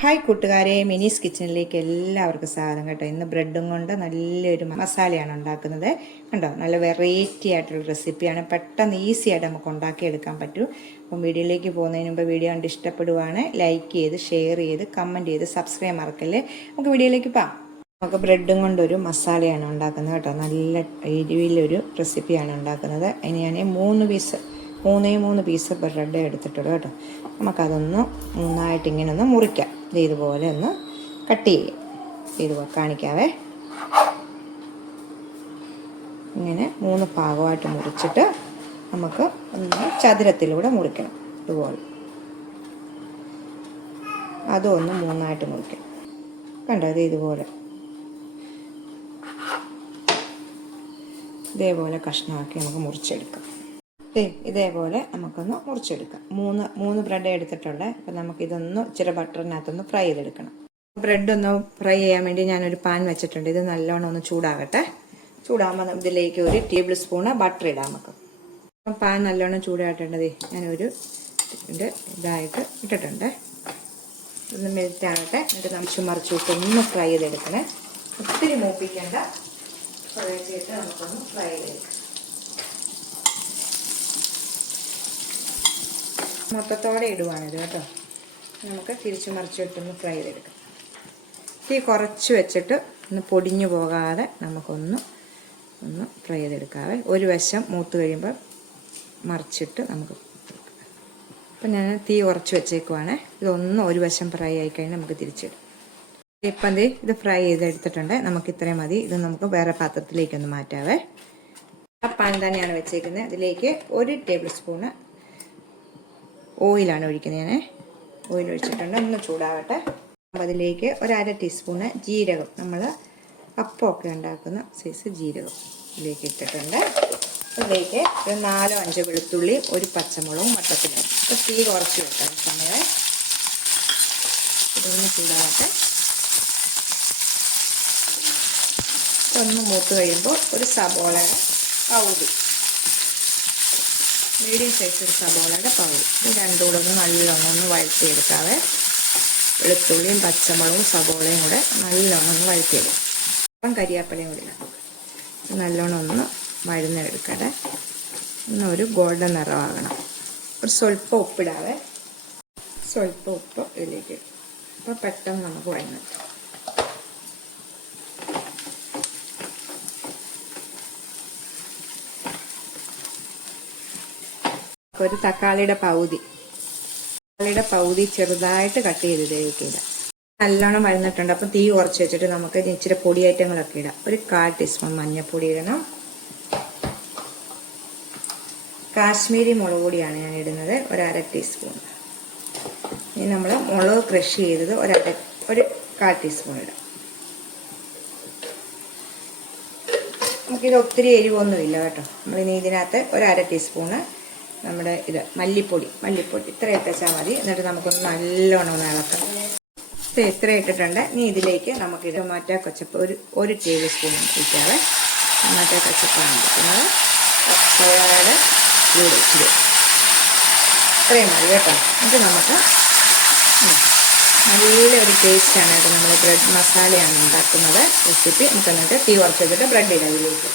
Hi കൂട്ടുകാരെ, മിനീസ് കിച്ചണിലേക്ക് എല്ലാവർക്കും സ്വാഗതം കേട്ടോ. ഇന്ന് ബ്രെഡും കൊണ്ട് നല്ലൊരു മസാലയാണ് ഉണ്ടാക്കുന്നത്. കണ്ടോ, നല്ല വെറൈറ്റി ആയിട്ടൊരു റെസിപ്പിയാണ്. പെട്ടെന്ന് ഈസി ആയിട്ട് നമുക്ക് ഉണ്ടാക്കിയെടുക്കാൻ പറ്റും. അപ്പം വീഡിയോയിലേക്ക് പോകുന്നതിന് മുമ്പ് വീഡിയോ കണ്ട് ഇഷ്ടപ്പെടുവാണ് ലൈക്ക് ചെയ്ത്, ഷെയർ ചെയ്ത്, കമൻറ്റ് ചെയ്ത്, സബ്സ്ക്രൈബ് മറക്കല്ലേ. നമുക്ക് വീഡിയോയിലേക്ക് പോകാം. നമുക്ക് ബ്രെഡും കൊണ്ടൊരു മസാലയാണ് ഉണ്ടാക്കുന്നത് കേട്ടോ. നല്ല എരിവിലൊരു റെസിപ്പിയാണ് ഉണ്ടാക്കുന്നത്. അതിന് ഞാൻ മൂന്ന് പീസ് ബ്രെഡ് എടുത്തിട്ടുള്ളൂ കേട്ടോ. നമുക്കതൊന്ന് നന്നായിട്ട് ഇങ്ങനെ ഒന്ന് മുറിക്കാം. ഇതുപോലെ ഒന്ന് കട്ട് ചെയ്യാം. ഇതുപോലെ കാണിക്കാവേ. ഇങ്ങനെ 3 ഭാഗമായിട്ട് മുറിച്ചിട്ട് നമുക്ക് ഒന്ന് ചതുരത്തിലൂടെ മുറിക്കണം. ഇതുപോലെ അതും ഒന്ന് 3ആയിട്ട് മുറിക്കണം. കണ്ടോ, ഇതുപോലെ കഷ്ണമാക്കി നമുക്ക് മുറിച്ചെടുക്കാം. ഇതേപോലെ നമുക്കൊന്ന് മുറിച്ചെടുക്കാം. മൂന്ന് ബ്രെഡ് എടുത്തിട്ടുണ്ട്. അപ്പം നമുക്കിതൊന്ന് ഇച്ചിരി ബട്ടറിനകത്തൊന്ന് ഫ്രൈ ചെയ്തെടുക്കണം. ബ്രെഡ് ഒന്ന് ഫ്രൈ ചെയ്യാൻ വേണ്ടി ഞാനൊരു പാൻ വെച്ചിട്ടുണ്ട്. ഇത് നല്ലോണം ഒന്ന് ചൂടാകട്ടെ. ചൂടാകുമ്പോൾ ഇതിലേക്ക് 1 ടേബിൾ സ്പൂണ് ബട്ടർ ഇടാം നമുക്ക്. അപ്പം പാൻ നല്ലോണം ചൂടായിട്ടുണ്ട്. ഞാനൊരു ഇതായിട്ട് ഇട്ടിട്ടുണ്ട്. ഒന്ന് മെൽറ്റ് ആകട്ടെ. എന്നിട്ട് നമുക്ക് മറിച്ചിട്ട് ഒന്ന് ഫ്രൈ ചെയ്തെടുക്കണേ. ഒത്തിരി മൂപ്പിക്കേണ്ട, ഫ്രൈ ചെയ്തിട്ട് നമുക്കൊന്ന് ഫ്രൈ ചെയ്തെടുക്കാം. മൊത്തത്തോടെ ഇടുവാണിത് കേട്ടോ. നമുക്ക് തിരിച്ചു മറിച്ചിട്ടൊന്ന് ഫ്രൈ ചെയ്തെടുക്കാം. തീ കുറച്ച് വെച്ചിട്ട് ഒന്ന് പൊടിഞ്ഞു പോകാതെ നമുക്കൊന്ന് ഫ്രൈ ചെയ്തെടുക്കാവേ. ഒരു വശം മൂത്ത് കഴിയുമ്പോൾ മറിച്ചിട്ട് നമുക്ക്. അപ്പം ഞാൻ തീ കുറച്ച് വെച്ചേക്കുവാണ്. ഇതൊന്ന് ഒരു വശം ഫ്രൈ ആയി കഴിഞ്ഞാൽ നമുക്ക് തിരിച്ചിടും. ഇപ്പം ഇത് ഫ്രൈ ചെയ്തെടുത്തിട്ടുണ്ട്. നമുക്ക് ഇത്രയും മതി. ഇത് നമുക്ക് വേറെ പാത്രത്തിലേക്കൊന്ന് മാറ്റാവേ. ആ പാൻ തന്നെയാണ് വെച്ചേക്കുന്നത്. അതിലേക്ക് 1 ടേബിൾ സ്പൂണ് ഓയിലാണ് ഒഴിക്കുന്നത്. ഞാൻ ഓയിൽ ഒഴിച്ചിട്ടുണ്ട്. ഒന്ന് ചൂടാവട്ടെ. അപ്പോൾ അതിലേക്ക് 1/2 ടീസ്പൂണ് ജീരകം, നമ്മൾ അപ്പമൊക്കെ ഉണ്ടാക്കുന്ന സൈസ് ജീരകം ഇതിലേക്ക് ഇട്ടിട്ടുണ്ട്. അതിലേക്ക് ഒരു 4-5 വെളുത്തുള്ളി, 1 പച്ചമുളകും വട്ടത്തിലാണ്. അപ്പോൾ തീ കുറച്ച് വെക്കാൻ സമയം. ഇതൊന്ന് ചൂടാവട്ടെ. ഒന്ന് മൂത്ത് കഴിയുമ്പോൾ ഒരു സബോളയുടെ പകുതി, മീഡിയം സൈസ് ഒരു സബോളയുടെ പകുതി, ഇത് രണ്ടും കൂടെ ഒന്ന് നല്ലോണം ഒന്ന് വഴറ്റിയെടുക്കാവേ. വെളുത്തുള്ളിയും പച്ചമുളകും സബോളയും കൂടെ നല്ലോണം ഒന്ന് വഴറ്റിയെടുക്കും. അപ്പം കരിയാപ്പിലയും കൂടി നല്ലോണം ഒന്ന് വഴന്നെടുക്കട്ടെ. ഒരു ഗോൾഡൻ നിറമാകണം. ഒരു സ്വല്പം ഉപ്പിടാവേ. സ്വല്പം ഉപ്പ് ഇതിലേക്ക്. അപ്പോൾ പെട്ടെന്ന് നമുക്ക് വഴന്നെടുക്കാം. ഒരു തക്കാളിയുടെ പകുതി ചെറുതായിട്ട് കട്ട് ചെയ്ത് ഇതിലേക്ക് ഇടാം. നല്ലോണം വഴന്നിട്ടുണ്ട്. അപ്പം തീ കുറച്ച് വെച്ചിട്ട് നമുക്ക് ഇച്ചിരി പൊടി ഐറ്റങ്ങളൊക്കെ ഇടാം. ഒരു 1/4 ടീസ്പൂൺ മഞ്ഞൾപ്പൊടി ഇടണം. കാശ്മീരി മുളക് പൊടിയാണ് ഞാൻ ഇടുന്നത്, 1/2 ടീസ്പൂൺ. ഇനി നമ്മൾ മുളക് ക്രഷ് ചെയ്തത് ഒരു 1/4 ടീസ്പൂൺ ഇടാം. നമുക്കിത് ഒത്തിരി എരിവൊന്നുമില്ല കേട്ടോ. നമ്മളിനി ഇതിനകത്ത് 1/2 ടീസ്പൂണ് നമ്മുടെ മല്ലിപ്പൊടി ഇത്ര ഇട്ടാൽ മതി. എന്നിട്ട് നമുക്കൊന്ന് നല്ലോണം ഒന്ന് ഇളക്കാം. ഇത്ര ഇട്ടിട്ടുണ്ട്. ഇനി ഇതിലേക്ക് നമുക്ക് ടൊമാറ്റോ കച്ചപ്പ് ഒരു ടേബിൾ സ്പൂൺ ഇട്ടാവേ. ടൊമാറ്റോ കച്ചപ്പാണ് ഇരിക്കുന്നത്. സവാളയുടെ ഇത്രയും മതി കേട്ടോ. എന്നിട്ട് നമുക്ക് നല്ലൊരു ടേസ്റ്റാണ് കേട്ടോ. നമ്മൾ ബ്രെഡ് മസാലയാണ് ഉണ്ടാക്കുന്നത് റെസിപ്പി. നമുക്ക് എന്നിട്ട് തീ കുറച്ച് വെച്ചിട്ട് ബ്രെഡ് ഇടാം ഇതിലേക്ക്.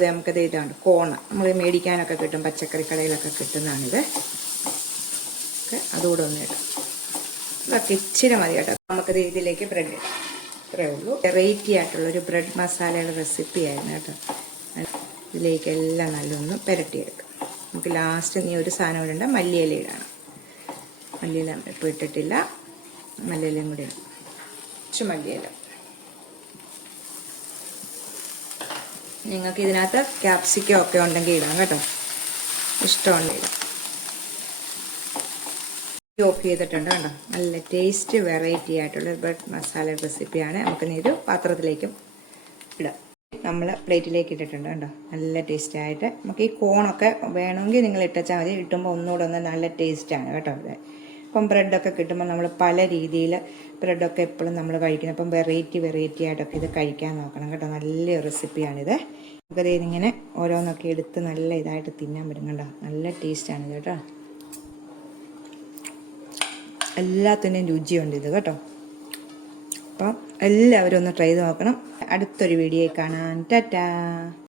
നമുക്കത് ഇതാണ് കോണ്, നമ്മൾ മേടിക്കാനൊക്കെ കിട്ടും, പച്ചക്കറി കടയിലൊക്കെ കിട്ടുന്നതാണിത്. അതുകൂടെ ഒന്ന് ഇടാം. ഇതൊക്കെ ഇച്ചിരി മതി കേട്ടോ. നമുക്കത് ഇതിലേക്ക് ബ്രെഡ് ഇടാം. ഇത്രയേ ഉള്ളൂ. വെറൈറ്റി ആയിട്ടുള്ളൊരു ബ്രെഡ് മസാലയുടെ റെസിപ്പി ആയിരുന്നു കേട്ടോ. ഇതിലേക്കെല്ലാം നല്ലൊന്ന് പുരട്ടിയെടുക്കാം. നമുക്ക് ലാസ്റ്റ് ഒരു സാധനം ഇടണ്ട, മല്ലിയില ഇടണം. മല്ലിയില ഇപ്പോൾ ഇട്ടിട്ടില്ല, മല്ലിയിലയും കൂടി ഇടാം. കുറച്ച് മല്ലിയില. നിങ്ങൾക്ക് ഇതിനകത്ത് ക്യാപ്സിക്കം ഒക്കെ ഉണ്ടെങ്കിൽ ഇടാം കേട്ടോ. ഇഷ്ടമുണ്ട് ഇടാം. ഓഫ് ചെയ്തിട്ടുണ്ട് കണ്ടോ. നല്ല ടേസ്റ്റ് വെറൈറ്റി ആയിട്ടുള്ള ബ്രെഡ് മസാല റെസിപ്പിയാണ്. നമുക്ക് ഒരു പാത്രത്തിലേക്കും ഇടാം. നമ്മൾ പ്ലേറ്റിലേക്ക് ഇട്ടിട്ടുണ്ട് കണ്ടോ. നല്ല ടേസ്റ്റായിട്ട് നമുക്ക് ഈ കോണൊക്കെ വേണമെങ്കിൽ നിങ്ങൾ ഇട്ടാൽ മതി. ഇട്ടുമ്പോൾ ഒന്നുകൂടെ നല്ല ടേസ്റ്റാണ് കേട്ടോ. ഇത് ഇപ്പം ബ്രെഡൊക്കെ കിട്ടുമ്പോൾ നമ്മൾ പല രീതിയിൽ ബ്രെഡൊക്കെ എപ്പോഴും നമ്മൾ കഴിക്കുന്നത്. അപ്പം വെറൈറ്റി ആയിട്ടൊക്കെ ഇത് കഴിക്കാൻ നോക്കണം കേട്ടോ. നല്ല റെസിപ്പിയാണിത്. നമുക്കത് ഇങ്ങനെ ഓരോന്നൊക്കെ എടുത്ത് നല്ല ഇതായിട്ട് തിന്നാൻ പറ്റും കണ്ടോ. നല്ല ടേസ്റ്റാണിത് കേട്ടോ. എല്ലാത്തിനും രുചിയുണ്ട് ഇത് കേട്ടോ. അപ്പം എല്ലാവരും ഒന്ന് ട്രൈ ചെയ്ത് നോക്കണം. അടുത്തൊരു വീഡിയോയിൽ കാണാം. ടാറ്റാ.